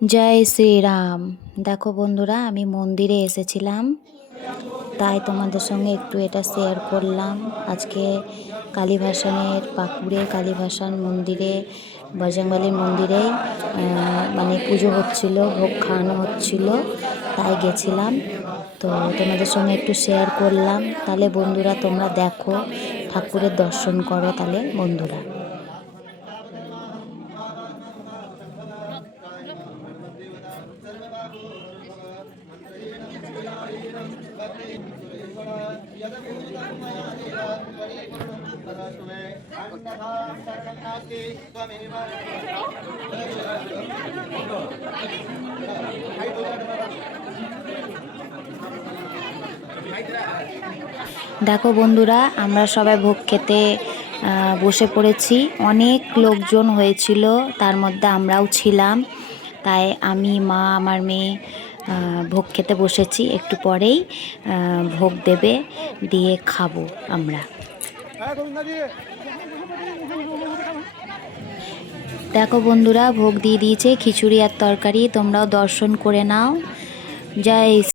জয় শ্রীরাম। দেখো বন্ধুরা, আমি মন্দিরে এসেছিলাম, তাই তোমাদের সঙ্গে একটু এটা শেয়ার করলাম। আজকে কালীভাসানের পাকুড়ে কালীভাসান মন্দিরে, বজরংবলীর মন্দিরেই মানে পুজো হচ্ছিল, ভোগ খাওয়ানো হচ্ছিল, তাই গেছিলাম। তো তোমাদের সঙ্গে একটু শেয়ার করলাম। তাহলে বন্ধুরা তোমরা দেখো, ঠাকুরের দর্শন করো তাহলে বন্ধুরা। দেখো বন্ধুরা, আমরা সবাই ভোগ খেতে বসে পড়েছি। অনেক লোকজন হয়েছিল, তার মধ্যে আমরাও ছিলাম। তাই আমি, মা, আমার মেয়ে ভোগ খেতে বসেছি। একটু পরেই ভোগ দেবে, দিয়ে খাবো আমরা। দেখো বন্ধুরা, ভোগ দিয়ে দিয়েছে খিচুড়ি আর তরকারি। তোমরাও দর্শন করে নাও। জয়